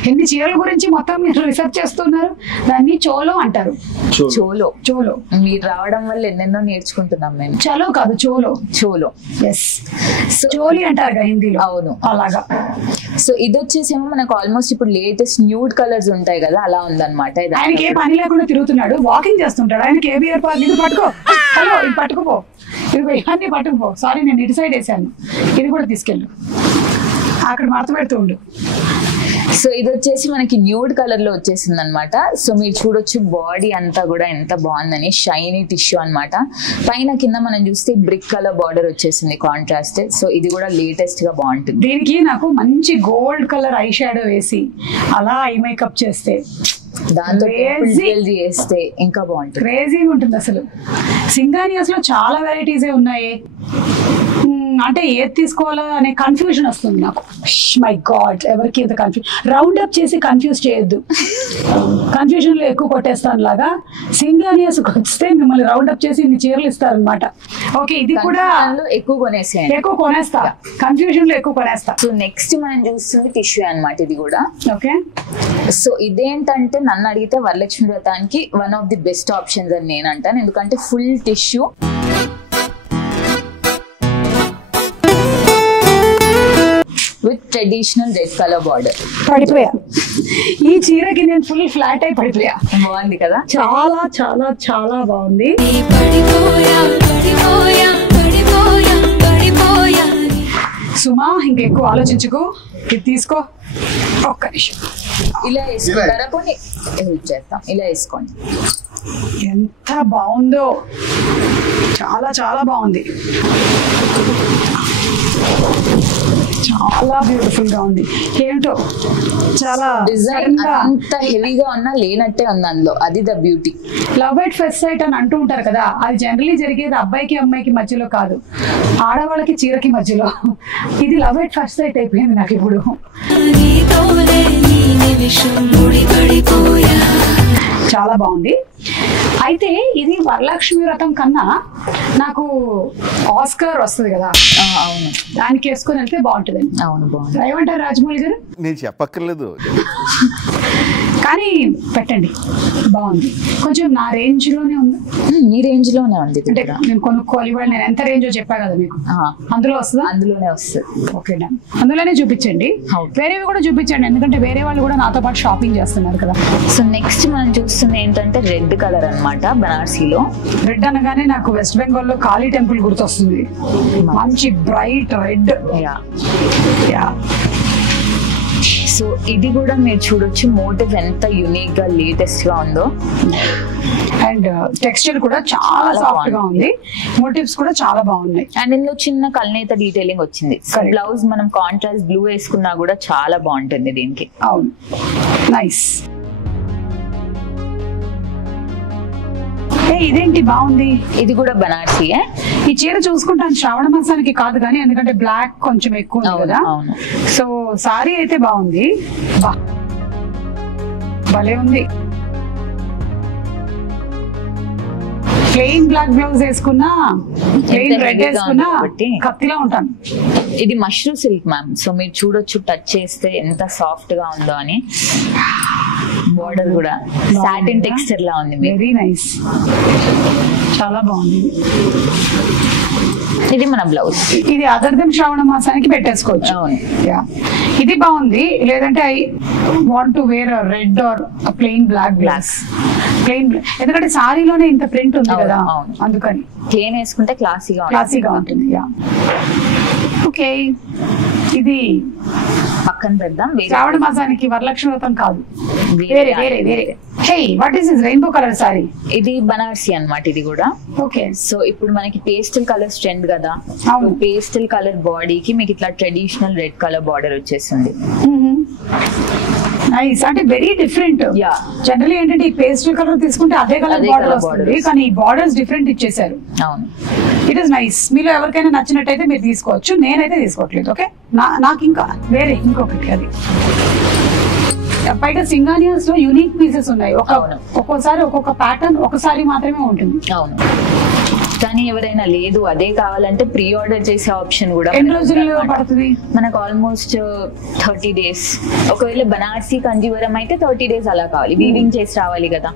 ఎన్ని చీరల గురించి మొత్తం మీరు రీసెర్చ్ చేస్తున్నారు. దాన్ని చోలో అంటారు. చోలో. మీరు రావడం వల్ల ఎన్నెన్నో నేర్చుకుంటున్నాం మేము. చలో కాదు, చోలో. ఎస్, చోలి అంటారు కదా హిందీలో. అవును, అలాగా. సో ఇది వచ్చేసేమో మనకు ఆల్మోస్ట్ ఇప్పుడు లేటెస్ట్ న్యూడ్ కలర్స్ ఉంటాయి కదా, అలా ఉందన్నమాట. ఆయనకి ఏ పని లేకుండా తిరుగుతున్నాడు, వాకింగ్ చేస్తుంటాడు. ఆయనకి ఏబిఆర్ పార్క్ ఇది పట్టుకో, హలో ఇది పట్టుకుపో, ఇదిగో ఇవన్నీ పట్టుకుపో. సారీ, నేను ఇటు సైడ్ వేసాను, ఇది కూడా తీసుకెళ్ళు, అక్కడ మడత పెడుతూ ఉండు. సో ఇది వచ్చేసి మనకి న్యూడ్ కలర్ లో వచ్చేసింది అనమాట. సో మీరు చూడొచ్చు బాడీ అంతా కూడా ఎంత బాగుందని, షైనీ టిష్యూ అన్నమాట. పైన కింద మనం చూస్తే బ్రిక్ కలర్ బార్డర్ వచ్చేసింది కాంట్రాస్ట్. సో ఇది కూడా లేటెస్ట్ గా బాగుంటుంది. దీనికి నాకు మంచి గోల్డ్ కలర్ ఐ షాడో వేసి అలా ఐ మేకప్ చేస్తే, దాంతో చేస్తే ఇంకా బాగుంటుంది, క్రేజీగా ఉంటుంది అసలు. సింగానియాస్ లో చాలా వెరైటీస్ ఉన్నాయి. అంటే ఏది తీసుకోవాలా అనే కన్ఫ్యూజన్ వస్తుంది నాకు. మై గాడ్, ఎవరికి ఇంత కన్ఫ్యూజ్, రౌండ్ అప్ చేసి కన్ఫ్యూజ్ చేయొద్దు. కన్ఫ్యూజన్ లో ఎక్కువ కొట్టేస్తాను లాగా సింగానియాస్ వస్తే మిమ్మల్ని రౌండ్ అప్ చేసి ఇన్ని చీరలు ఇస్తారనమాట. ఓకే, ఇది కూడా ఎక్కువ కొనేస్తా, కన్ఫ్యూజన్ లో ఎక్కువ కొనేస్తా. సో నెక్స్ట్ మనం చూస్తుంది టిష్యూ అన్నమాట. ఇది కూడా ఓకే. సో ఇదేంటంటే నన్ను అడిగితే వరలక్ష్మి వ్రతానికి one of the best options అని నేను అంటాను. ఎందుకంటే full tissue with traditional red colour border. పడిపోయా ఈ చీరకి, నేను ఫుల్ ఫ్లాట్ అయి పడిపోయా. బాగుంది కదా, చాలా చాలా చాలా బాగుంది. సుమా, ఇంకెక్కువ ఆలోచించుకో, ఇది తీసుకో. ఒక్క నిమిషం ఇలా వేసుకుంటారా? కొన్ని హెల్ప్ చేస్తాం, ఇలా వేసుకోండి. ఎంత బాగుందో, చాలా చాలా బాగుంది, చాలా బ్యూటిఫుల్ గా ఉంది. ఏంటో చాలా డిజైన్ అంత హెవీగా ఉన్నా లేనట్టే ఉంది అందులో, అది the beauty. Love at first sight అని అంటూ ఉంటారు కదా, అది జనరలీ జరిగేది అబ్బాయికి అమ్మాయికి మధ్యలో కాదు, ఆడవాళ్ళకి చీరకి మధ్యలో. ఇది లవ్ ఎట్ ఫస్ట్ సైట్ అయిపోయింది నాకు ఇప్పుడు. చాలా బాగుంది. అయితే ఇది వరలక్ష్మి వ్రతం కన్నా నాకు ఆస్కర్ వస్తుంది కదా, అవును, దానికి వేసుకొని వెళ్తే బాగుంటుంది. అవును, బాగుంది. ఏమంటారు రాజమౌళి గారు? నేను చెప్పక్కర్లేదు, కానీ పెట్టండి, బాగుంది. కొంచెం నా రేంజ్ లోనే ఉంది. మీ రేంజ్ లోనే ఉంది. అంటే నేను కొనుక్కోవాలి, ఇవాళ నేను ఎంత రేంజో చెప్పా కదా మీకు, అందులో వస్తుందా? అందులోనే వస్తుంది. ఓకే, అందులోనే చూపించండి, వేరేవి కూడా చూపించండి, ఎందుకంటే వేరే వాళ్ళు కూడా నాతో పాటు షాపింగ్ చేస్తున్నారు కదా. సో నెక్స్ట్ మనం చూస్తుంది ఏంటంటే రెడ్ కలర్ అన్నమాట, బనారసీలో. రెడ్ అనగానే నాకు వెస్ట్ బెంగాల్ లో కాళీ టెంపుల్ గుర్తొస్తుంది. మంచి బ్రైట్ రెడ్. సో ఇది కూడా మీరు చూడొచ్చు, మోటివ్ ఎంత యూనిక్ గా లేటెస్ట్ గా ఉందో. అండ్ టెక్స్చర్ కూడా చాలా సాఫ్ట్ గా ఉంది, మోటివ్స్ కూడా చాలా బాగున్నాయి. అండ్ ఇందులో చిన్న కల్నేత డీటెయిలింగ్ వచ్చింది. బ్లౌజ్ మనం కాంట్రాస్ట్ బ్లూ వేసుకున్నా కూడా చాలా బాగుంటుంది దీనికి. అవును, నైస్. ఇదేంటి బాగుంది, ఇది కూడా బనారసీ. ఈ చీర చూసుకుంటాను శ్రావణ మాసానికి కాదు కానీ, ఎందుకంటే బ్లాక్ కొంచెం ఎక్కువ ఉంది కదా. సో సారీ అయితే బాగుంది, భలే ఉంది. ప్లెయిన్ బ్లాక్ బ్లౌజ్ వేసుకున్నా, ప్లెయిన్ రెడ్ వేసుకున్నా కత్తిలా ఉంటాను. ఇది మష్రూమ్ సిల్క్ మ్యామ్. సో మీరు చూడొచ్చు, టచ్ చేస్తే ఎంత సాఫ్ట్ గా ఉందో అని. బోర్డర్ కూడా సాటిన్ టెక్స్చర్ లా ఉంది. వెరీ నైస్, చాలా బాగుంది. ఇది మన బ్లౌజ్. ఇది అదర్ దెన్ శ్రావణ మాసానికి పెట్టేసుకోవచ్చు. ఇది బాగుంది. లేదంటే I want to wear red or plain black black, plain, ఎందుకంటే సారీలోనే ఇంత ప్రింట్ ఉంది కదా, అందుకని ప్లెయిన్ వేసుకుంటే క్లాసీగా ఉంటుంది. ఓకే, ఇది పక్కన పెడదాం. శ్రావణ మాసానికి వరలక్ష్మి వ్రతం కాదు, వేరే వేరే వేరే. Hey, what is this rainbow colour sari? ఇది బనారసీ అన్నమాట. ఇది కూడా ఓకే. సో ఇప్పుడు మనకి పేస్టల్ కలర్స్ ట్రెండ్ కదా, పేస్టల్ కలర్ బాడీకి మీకు ఇట్లా ట్రెడిషనల్ రెడ్ కలర్ బార్డర్ వచ్చేసింది. నైస్, అంటే వెరీ డిఫరెంట్. జనరల్లీ ఏంటంటే ఈ పేస్టల్ కలర్ తీసుకుంటే అదే కలర్ బార్డర్ వస్తుంది, కానీ ఈ బార్డర్స్ డిఫరెంట్ ఇచ్చేసారు. అవును, ఇట్ ఇస్ నైస్. మీలో ఎవరికైనా నచ్చినట్టయితే మీరు తీసుకోవచ్చు, నేనైతే తీసుకోవట్లేదు. ఓకే, నాకు ఇంకా వేరే ఇంకొకటి, అది పైగా సింగానియాస్ లో యూనిక్ పీసెస్ ఉన్నాయి. ఒక్కోసారి ఒక్కొక్క ప్యాటర్న్ ఒకసారి మాత్రమే ఉంటుంది. అవును, కానీ ఎవరైనా లేదు అదే కావాలంటే ప్రీ ఆర్డర్ చేసే ఆప్షన్ కూడా. ఎన్ని రోజుల్లో పడుతుంది మనకు? Almost 30 days. ఒకవేళ బనారసీ కంజీవరం అయితే 30 days అలా కావాలి, వీవింగ్ చేసి రావాలి కదా.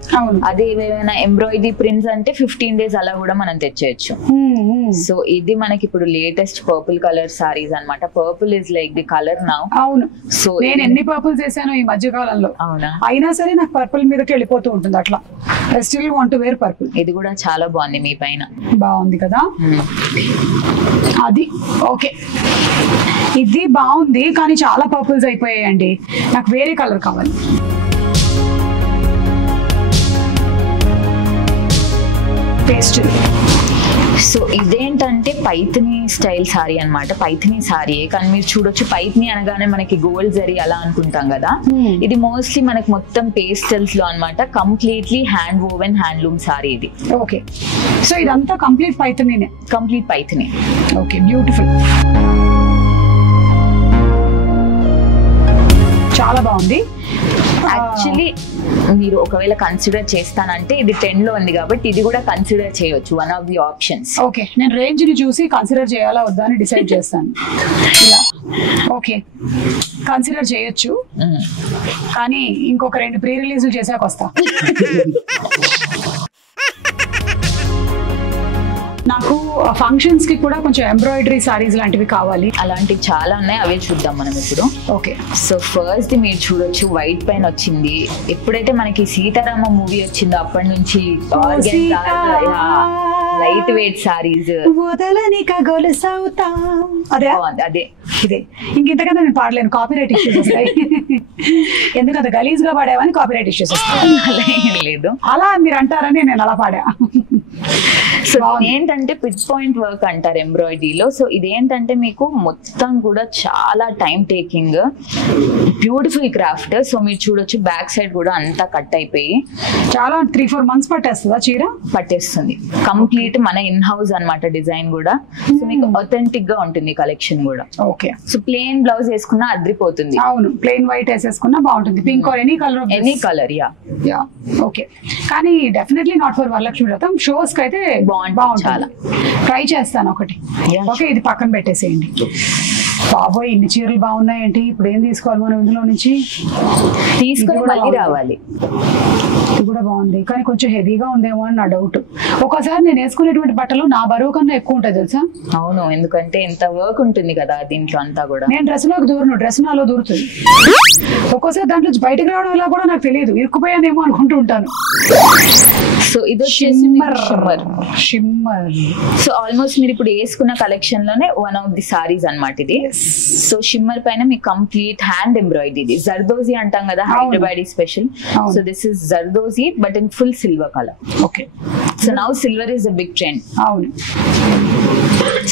అదే ఏమైనా ఎంబ్రాయిడరీ ప్రింట్స్ అంటే 15 days అలా కూడా మనం తెచ్చేయచ్చు. సో ఇది మనకి ఇప్పుడు లేటెస్ట్ పర్పుల్ కలర్ సారీస్ అన్నమాట. Purple is like the colour now. అవును, సో నేను ఎన్ని పర్పుల్స్ చేశాను ఈ మధ్య మధ్యకాలంలో. అవునా? అయినా సరే నాకు పర్పుల్ మీదకి వెళ్ళిపోతూ ఉంటుంది అట్లా. I still want to wear purple. ఇది కూడా చాలా బాగుంది మీ పైన. బాగుంది కదా అది. ఓకే, ఇది బాగుంది కానీ చాలా పర్పుల్స్ అయిపోయాయండి. నాకు వేరే కలర్ కావాలి. పేస్టల్. సో ఇదేంటంటే పైథిని స్టైల్ సారీ అన్నమాట. పైథిని సారీ కానీ మీరు చూడొచ్చు, పైథిని అనగానే మనకి గోల్డ్ జరీ అలా అనుకుంటాం కదా. ఇది మోస్ట్లీ మనకి మొత్తం పేస్టల్స్ లో అన్నమాట. Completely hand woven handloom sari ఇది. ఓకే, సో ఇదంతా కంప్లీట్ పైథినినే. కంప్లీట్ పైథిని. ఓకే, బ్యూటిఫుల్, చాలా బాగుంది. యాక్చువల్లీ మీరు ఒకవేళ కన్సిడర్ చేస్తానంటే ఇది 10 లో ఉంది కాబట్టి ఇది కూడా కన్సిడర్ చేయొచ్చు, one of the options. Okay, నేను రేంజ్ ని చూసి కన్సిడర్ చేయాలా వద్దా అని డిసైడ్ చేస్తాను ఇలా. ఓకే, కన్సిడర్ చేయొచ్చు కానీ ఇంకొక 2 ప్రీ రిలీజ్లు చేసాక వస్తా. నాకు ఫంక్షన్స్ కి కూడా కొంచెం ఎంబ్రాయిడరీ సారీస్ లాంటివి కావాలి. అలాంటివి చాలా ఉన్నాయి, అవే చూద్దాం మనం ఇప్పుడు. ఓకే, సో ఫస్ట్ మీరు చూడొచ్చు వైట్ పైన వచ్చింది. ఎప్పుడైతే మనకి సీతారామ మూవీ వచ్చిందో అప్పటి నుంచి లైట్ వెయిట్ సారీస్. అదే అదే ఇదే. ఇంకెంతకన్నా నేను పాడలేను, కాపీరైట్ ఇష్యూస్ వస్తాయి. ఎందుకంత గలీజ్ గా పాడావని కాపీరైట్ ఇష్యూస్ వస్తాయి. అలా ఏం లేదు, అలా మీరు అంటారని నేను అలా పాడా. సో ఏంటంటే పిచ్ పాయింట్ వర్క్ అంటారు ఎంబ్రాయిడరీలో. సో ఇదేంటంటే మీకు మొత్తం కూడా చాలా time taking, beautiful craft. So మీరు చూడొచ్చు బ్యాక్ సైడ్ కూడా అంతా కట్ అయిపోయి చాలా 3-4 months పట్టేస్తుందా చీర? పట్టేస్తుంది. కంప్లీట్ మన ఇన్ హౌస్ అన్నమాట డిజైన్ కూడా. సో మీకు అథెంటిక్ గా ఉంటుంది కలెక్షన్ కూడా. ఓకే, సో ప్లెయిన్ బ్లౌజ్ వేసుకున్నా అద్రిపోతుంది. అవును, ప్లెయిన్ వైట్ వేసేసుకున్నా బాగుంటుంది. Pink or any colour. Any colour. Yeah okay, కానీ డెఫినెట్లీ నాట్ ఫర్ వరలక్ష్మి వ్రతం. షోస్ కి అయితే బాగుంటుంది, చాలా ట్రై చేస్తాను ఒకటి. ఓకే, ఇది పక్కన పెట్టేసేయండి. బాబోయ్, ఇన్ని చీరలు బాగున్నాయండి. ఇప్పుడు ఏం తీసుకోవాలి మనం ఇందులో నుంచి? తీసుకొని మళ్ళీ రావాలి. ఇది కూడా బాగుంది కానీ కొంచెం హెవీగా ఉందేమో అని నా డౌట్. ఒకసారి నేను వేసుకునేటువంటి బట్టలు నా బరువు కన్నా ఎక్కువ ఉంటుంది తెలుసా? అవును, ఎందుకంటే ఎంత వర్క్ ఉంటుంది కదా దీంట్లో అంతా కూడా. నేను డ్రెస్ లోకి దూరను, డ్రెస్ నాలో దూరుతుంది. ఒక్కోసారి దాంట్లో బయటకు రావడం ఎలా కూడా నాకు తెలియదు, ఇరుక్కుపోయానేమో అనుకుంటూ ఉంటాను. సో ఇది షిమ్మర్. సో ఆల్మోస్ట్ మీరు ఇప్పుడు వేసుకున్న కలెక్షన్ లోనే వన్ ఆఫ్ ది సారీస్ అన్నమాట ఇది. సో షిమ్మర్ పైన మీకు కంప్లీట్ హ్యాండ్ ఎంబ్రాయిడరీ. ఇది జర్దోజీ అంటాం కదా, Hyderabadi special. So this is zardozi but in full silver colour. Okay, so now silver is a big trend. అవును,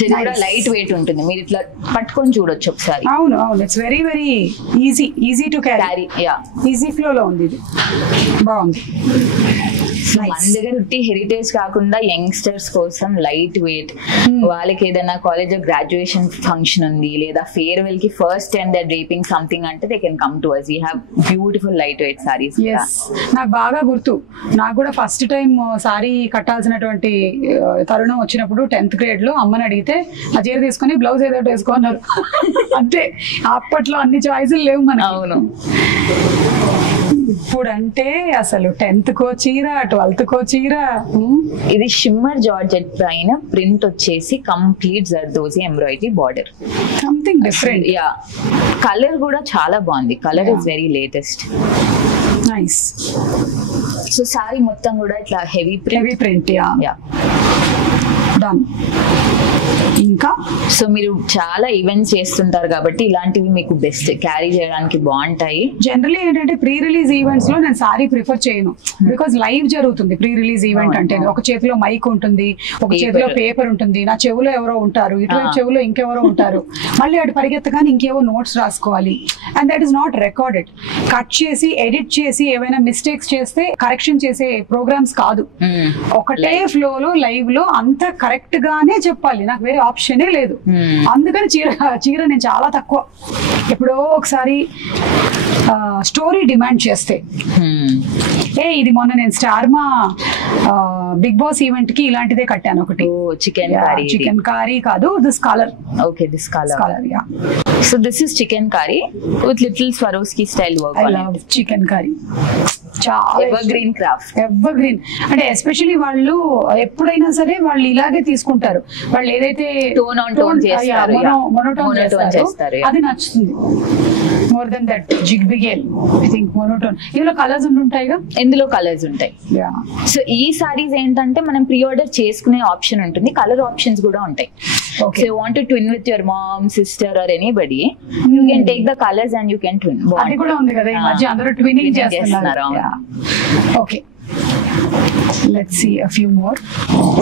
ఇది కూడా లైట్ వెయిట్ ఉంటుంది, మీరు ఇట్లా పట్టుకొని చూడొచ్చు ఒకసారి. అవును అవును, it's very very easy to carry. Yeah, easy flow లో ఉంది ఇది, బాగుంది. మన దగ్గర హెరిటేజ్ కాకుండా యంగ్స్టర్స్ కోసం లైట్ వెయిట్, వాళ్ళకి ఏదైనా కాలేజ్ గ్రాడ్యుయేషన్ ఫంక్షన్ ఉంది లేదా ఫేర్వెల్ కి first time they draping something అంటే they can come to us. We have beautiful light weight sarees. నాకు బాగా గుర్తు, నాకు కూడా ఫస్ట్ టైం సారీ కట్టాల్సినటువంటి తరుణం వచ్చినప్పుడు 10th grade లో అమ్మని అడిగితే ఆ చీర తీసుకొని బ్లౌజ్ ఏదో వేసుకున్నారు. అంతే, అప్పట్లో అన్ని చాయిస్లు లేవు మనకి. అవును, ఇప్పుడంటే అసలు 10th కో చీర, 12th కో చీర. ఇది షిమ్మర్ జార్జెట్ పైన ప్రింట్ వచ్చేసి complete zardozi embroidery border, something different. Yeah, colour కూడా చాలా బాగుంది. Colour is very latest, nice. So sorry మొత్తం కూడా ఇట్లా హెవీ ప్రింట్. Yeah, done. ఇంకా సో మీరు చాలా ఈవెంట్స్ చేస్తుంటారు కాబట్టి ఇలాంటివి మీకు బెస్ట్ క్యారీ చేయడానికి బాగుంటాయి. జనరల్లీ ఏంటంటే ప్రీ రిలీజ్ ఈవెంట్స్ లో నేను సారీ ప్రిఫర్ చేయను, బికాస్ లైవ్ జరుగుతుంది ప్రీ రిలీజ్ ఈవెంట్ అంటే. ఒక చేతిలో మైక్ ఉంటుంది, ఒక చేతిలో పేపర్ ఉంటుంది, నా చెవులో ఎవరో ఉంటారు, ఇటువైపు చెవులో ఇంకెవరో ఉంటారు, మళ్ళీ అటు పరిగెత్తగానే ఇంకేవో నోట్స్ రాసుకోవాలి. And that is not recorded. Cut చేసి ఎడిట్ చేసి ఏవైనా మిస్టేక్స్ చేస్తే కరెక్షన్ చేసే ప్రోగ్రామ్స్ కాదు. ఒకటే ఫ్లో లో లైవ్ లో అంత కరెక్ట్ గానే చెప్పాలి, నాకు వేరే ఆప్షనే లేదు. అందుకని చీర నేను చాలా తక్కువ. ఎప్పుడో ఒకసారి స్టోరీ డిమాండ్ చేస్తే, ఇది మొన్న నేను స్టార్మా బిగ్ బాస్ ఈవెంట్ కి ఇలాంటిదే కట్టాను ఒకటి. చికెన్ కారీ కాదు, this colour. Okay, this colour. Yeah, so this is chikankari with little Swarovski style work. I love chikankari. చాలా evergreen craft. Evergreen అంటే ఎస్పెషల్లీ వాళ్ళు ఎప్పుడైనా సరే వాళ్ళు ఇలాగే తీసుకుంటారు. వాళ్ళు ఏదైతే టోన్ చేస్తారు, మోనోటోన్ చేస్తారు అది నచ్చుతుంది. మోర్ దెన్ దట్ జిగ్బిగేల్ ఐ థింక్ మోనోటోన్. ఇందులో కలర్స్ ఉంటాయిగా, ఇందులో కలర్స్ ఉంటాయి. సో ఈ సారీస్ ఏంటంటే మనం ప్రీ ఆర్డర్ చేసుకునే ఆప్షన్ ఉంటుంది, కలర్ ఆప్షన్స్ కూడా ఉంటాయి. So you want to twin with your mom, sister or anybody, you can take the colors and you can twin. అది కూడా ఉంది కదా ఈ మధ్య అందరూ ట్విన్నింగ్ చేస్తున్నారు. Okay, let's see a few more.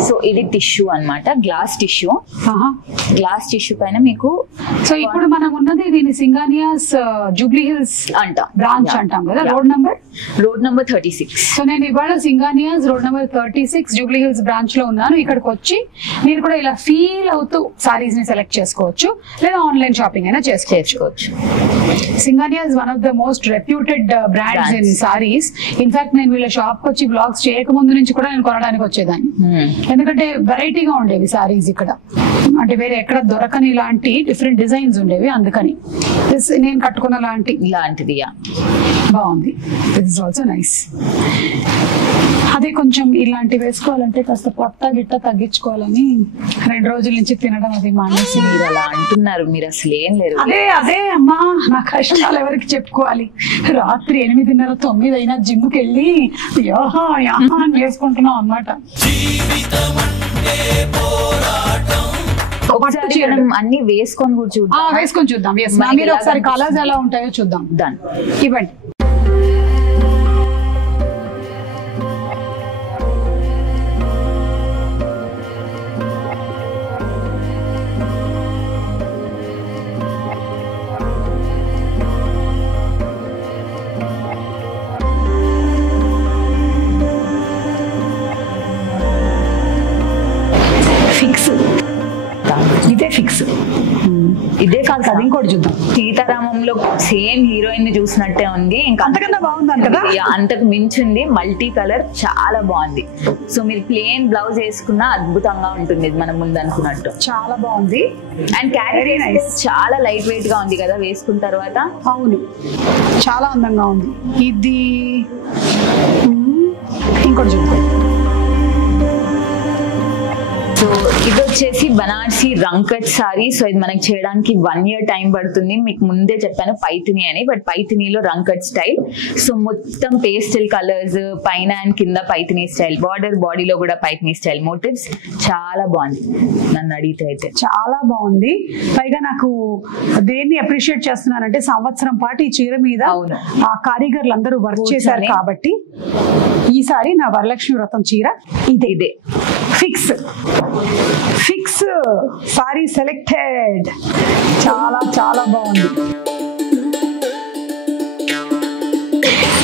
So ఇది టిష్యూ అన్నమాట, గ్లాస్ టిష్యూ. గ్లాస్ టిష్యూ పైన మీకు సో ఇప్పుడు మనం ఉన్నది దీని సింగానియాస్ జూబ్లీ హిల్స్ అంటాం, బ్రాంచ్ అంటాం కదా. Road number 36. సో నేను ఇవాళ Singhania's road number 36 Jubilee Hills branch లో ఉన్నాను. ఇక్కడికి వచ్చి మీరు కూడా ఇలా ఫీల్ అవుతూ సారీస్ ని సెలెక్ట్ చేసుకోవచ్చు, లేదా ఆన్లైన్ షాపింగ్ అయినా చేసుకోవచ్చు. Singhania is one of the most reputed brands in saris. In fact నేను వీళ్ళ షాప్ వచ్చి బ్లాగ్స్ చేయక ముందు నుంచి కూడా నేను కొనడానికి వచ్చేదాన్ని, ఎందుకంటే వెరైటీగా ఉండేవి సారీస్ ఇక్కడ, అంటే వేరే ఎక్కడ దొరకని ఇలాంటి డిఫరెంట్ డిజైన్స్ ఉండేవి. అందుకని నేను కట్టుకున్న ఇలాంటిది బాగుంది. This is also nice. అదే కొంచెం ఇలాంటి వేసుకోవాలంటే కాస్త పొట్ట గిట్ట తగ్గించుకోవాలని 2 రోజుల నుంచి తినడం అది మానేసి. మీరు అలా అంటున్నారు, మీరు అసలు ఏం లేరు. అదే అమ్మా, నా కష్టాలు ఎవరికి చెప్పుకోవాలి. రాత్రి 8:30, 9 అయినా జిమ్ కి వెళ్ళి యాహా అని వేసుకుంటున్నాం అన్నమాట. అన్ని వేసుకొని చూద్దాం. మీరు ఒకసారి కలర్స్ ఎలా ఉంటాయో చూద్దాం. డన్, ఇవ్వండి. ఇదే కాదు కదా, ఇంకోటి చూద్దాం. సీతారామంలో సేమ్ హీరోయిన్ ని చూసినట్టే ఉంది, ఇంకా అంతకన్నా బాగుంది కదా, అంతకు మించింది. మల్టీ కలర్ చాలా బాగుంది. సో మీరు ప్లెయిన్ బ్లౌజ్ వేసుకున్నా అద్భుతంగా ఉంటుంది, మనం ముందు అనుకున్నట్టు. చాలా బాగుంది. అండ్ క్యారీ చాలా లైట్ వెయిట్ గా ఉంది కదా వేసుకున్న తర్వాత. అవును, చాలా అందంగా ఉంది. ఇది ఇంకోటి చూద్దాం. సో ఇది వచ్చేసి బనారసి రంకట్ సారీ. సో ఇది మనకి చేయడానికి 1 year టైం పడుతుంది. మీకు ముందే చెప్పాను పైథిని అని, బట్ పైథినిలో రంకట్ స్టైల్. సో మొత్తం పేస్టల్ కలర్స్ పైన అండ్ కింద పైథిని స్టైల్ బార్డర్, బాడీలో కూడా పైథిని స్టైల్ మోటివ్స్. చాలా బాగుంది, నన్ను అడిగితే అయితే చాలా బాగుంది. పైగా నాకు దేన్ని అప్రిషియేట్ చేస్తున్నానంటే సంవత్సరం పాటు ఈ చీర మీద ఆ కారీగర్లు అందరూ వర్క్ చేశారు కాబట్టి ఈసారి నా వరలక్ష్మి వ్రతం చీర ఇదే ఫిక్స్ సారీ సెలెక్టెడ్. చాలా చాలా బాగుంది.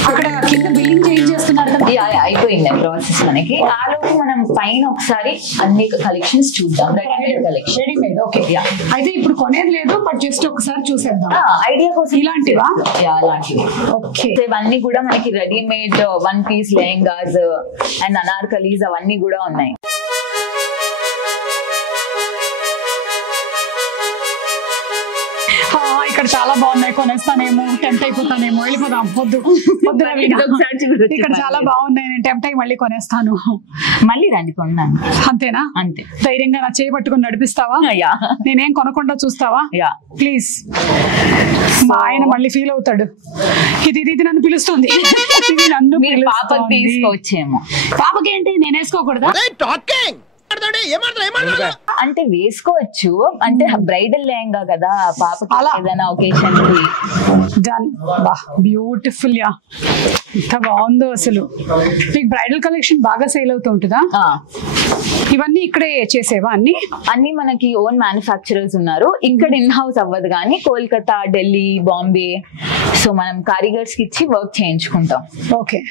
అక్కడ కింద బిల్లింగ్ చేంజ్ చేస్తున్నారు కదా, అయిపోయింది ప్రాసెస్ మనకి. ఆలోపు మనం పైన ఒకసారి అన్ని కలెక్షన్స్ చూద్దాం. Readymade okay. అయితే ఇప్పుడు కొనేది లేదు, బట్ జస్ట్ ఒకసారి చూసేద్దాం ఐడియా కోసం. ఇలాంటివా? అలాంటివి. ఓకే, ఇవన్నీ కూడా మనకి readymade 1 piece lehengas and anarkalis అవన్నీ కూడా ఉన్నాయి. ఇక్కడ చాలా బాగున్నాయి, కొనేస్తానేమో, టెంప్ట్ అయిపోతానేమో, వెళ్ళిపోదాం. ఇక్కడ చాలా బాగున్నాయి, నేను టెంప్ట్ అయ్యి మళ్ళీ కొనేస్తాను. మళ్ళీ రండి కొన్నాను. అంతేనా? అంతే. ధైర్యంగా నా చేయి పట్టుకుని నడిపిస్తావా? నేనేం కొనకుండా చూస్తావా? ప్లీజ్. మా ఆయన మళ్ళీ ఫీల్ అవుతాడు, ఇది నన్ను పిలుస్తుంది, ఇది నన్ను తీసుకోవచ్చేమో. పాపకి ఏంటి, నేను వేసుకోకూడదా? అంటే వేసుకోవచ్చు, అంటే బ్రైడల్ లెహంగా కదా పాపకి ఏదైనా ఒకేషన్ కి. డన్. బ్యూటిఫుల్. యా, ఎంత బాగుందో అసలు. మీకు బ్రైడల్ కలెక్షన్ బాగా సేల్ అవుతూ ఉంటుందా? ఇవన్నీ ఇక్కడే చేసేవా? అన్ని మనకి ఓన్ మ్యానుఫ్యాక్చరర్స్ ఉన్నారు. ఇక్కడ ఇన్ హౌస్ అవ్వదు, కానీ కోల్కతా, ఢిల్లీ, బాంబే, సో మనం కారీగర్స్ కి ఇచ్చి వర్క్ చేయించుకుంటాం. ఓకే.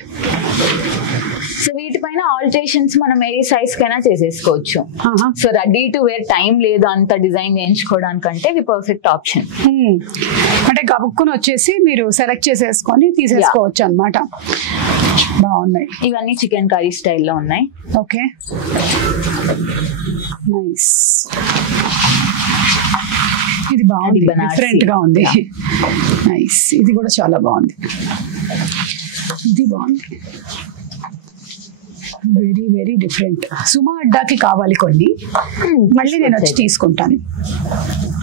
సో వీటిపైన ఆల్టరేషన్స్ మనం ఏ సైజ్ కైనా చేసేసుకోవచ్చు. So ready to wear time లేదు అంత డిజైన్ చేయించుకోవడానికంటే ఇవి పర్ఫెక్ట్ ఆప్షన్. అంటే గబుక్కుని వచ్చేసి మీరు సెలెక్ట్ చేసేసుకొని తీసేసుకోవచ్చు అన్నమాట. బాగున్నాయి. ఇవన్నీ చికెన్ కర్రీ స్టైల్లో ఉన్నాయి. Okay, nice. ఇది బాగుంది, డిఫరెంట్ గా ఉంది. నైస్. ఇది కూడా చాలా బాగుంది. ఇది బాగుంది, వెరీ వెరీ డిఫరెంట్. సుమా అడ్డాకి కావాలి కొన్ని, మళ్ళీ నేను వచ్చి తీసుకుంటాను.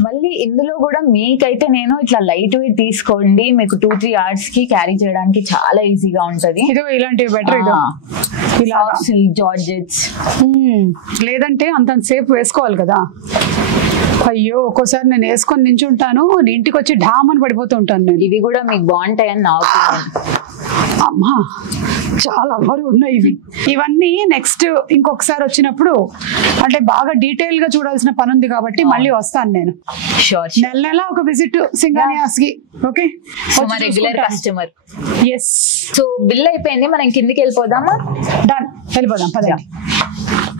మళ్ళీ ఇందులో కూడా మీకైతే నేను ఇట్లా లైట్ వెయిట్ తీసుకోండి, మీకు 2-3 hours కి క్యారీ చేయడానికి చాలా ఈజీగా ఉంటది. ఇదో ఇలాంటివి బెటర్, ఇదో ఇలా జార్జెట్స్. లేదంటే అంత సేపు వేసుకోవాలి కదా. అయ్యో ఒక్కోసారి నేను వేసుకొని నించుంటాను, ఇంటికి వచ్చి ఢామ్ అని పడిపోతూ ఉంటాను నేను. ఇవి కూడా మీకు బాగుంటాయని నా ఒపీనియన్. అమ్మా చాలా బరువు ఉన్నాయి ఇవి. ఇవన్నీ నెక్స్ట్ ఇంకొకసారి వచ్చినప్పుడు, అంటే బాగా డీటెయిల్ గా చూడాల్సిన పని ఉంది కాబట్టి మళ్ళీ వస్తాను నేను. నెల నెల ఒక విజిట్ సింగానియాస్ కి. Okay, regular customer. Yes. So bill అయిపోయింది, మనం కిందికి వెళ్ళిపోదామా? డన్, వెళ్ళిపోదాం పదండి.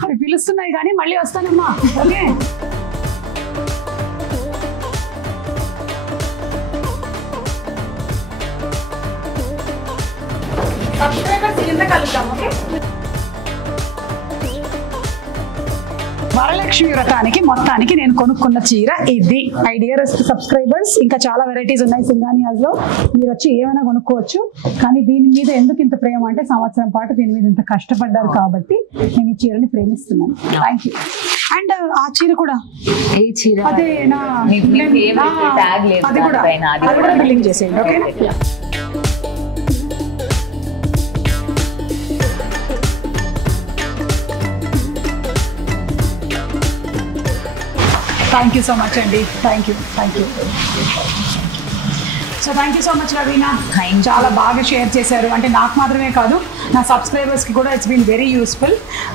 అవి పిలుస్తున్నాయి కానీ మళ్ళీ వస్తానమ్మా. ఓకే, వరలక్ష్మి వ్రతానికి మొత్తానికి నేను కొనుక్కున్న చీర ఇది. మై డియరెస్ట్ సబ్స్క్రైబర్స్, ఇంకా చాలా వెరైటీస్ ఉన్నాయి సింగానియాస్ లో, మీరు వచ్చి ఏమైనా కొనుక్కోవచ్చు. కానీ దీని మీద ఎందుకు ఇంత ప్రేమ అంటే, సంవత్సరం పాటు దీని మీద ఇంత కష్టపడ్డారు కాబట్టి నేను ఈ చీరని ప్రేమిస్తున్నాను. Thank you. అండ్ ఆ చీర కూడా, ఏ చీర? అదే అది కూడా బిల్లింగ్ చేసేయండి. Okay, thank you so much అండి. Thank you. So thank you so much Raveena, చాలా బాగా షేర్ చేశారు. అంటే నాకు మాత్రమే కాదు, నా సబ్స్క్రైబర్స్కి కూడా ఇట్స్ బీన్ వెరీ యూస్ఫుల్.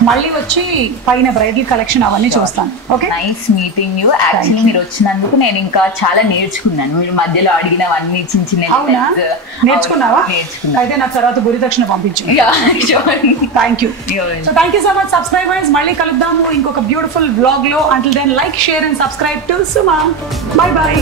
మళ్ళీ వచ్చి పైన బ్రైడల్ కలెక్షన్ అవన్నీ చూస్తాను. Okay, nice meeting you. Actually మీరు వచ్చినందుకు నేను ఇంకా చాలా నేర్చుకున్నాను. మీరు మధ్యలో అడిగినవన్నీ చిన్న చిన్న. అవునా, నేర్చుకున్నావా? నేర్చుకున్నా. అయితే నాకు తర్వాత గురి దక్షిణ పంపించు. Thank you. So thank you so much subscribers. మళ్ళీ కలుద్దాము ఇంకొక బ్యూటిఫుల్ బ్లాగ్ లో. Until then like, share and subscribe to Suma. Bye by.